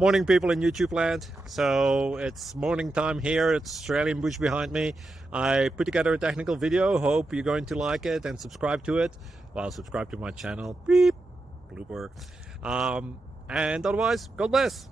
Morning, people in YouTube land. So it's morning time here. It's Australian bush behind me. I put together a technical video. Hope you're going to like it and subscribe to it. Well, subscribe to my channel. Beep. Blooper. And otherwise, God bless.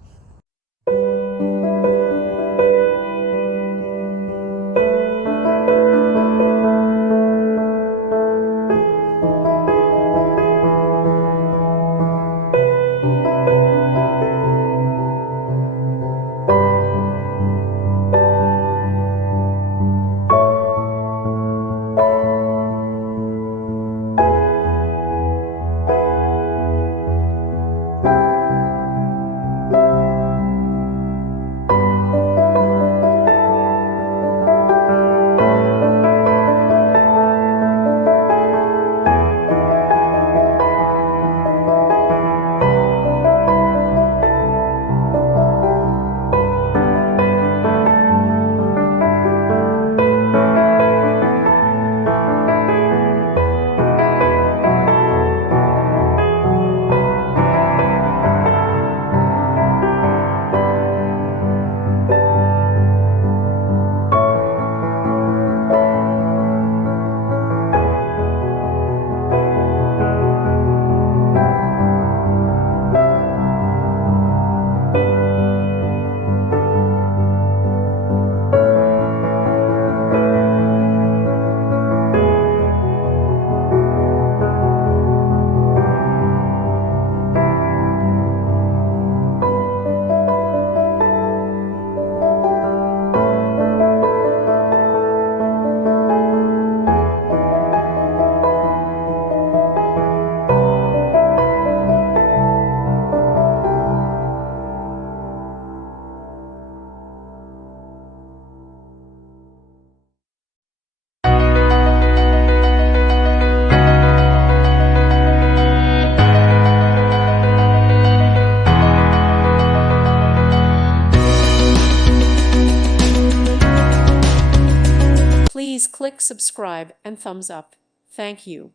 Please click subscribe and thumbs up. Thank you.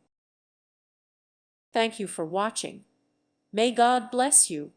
Thank you for watching. May God bless you.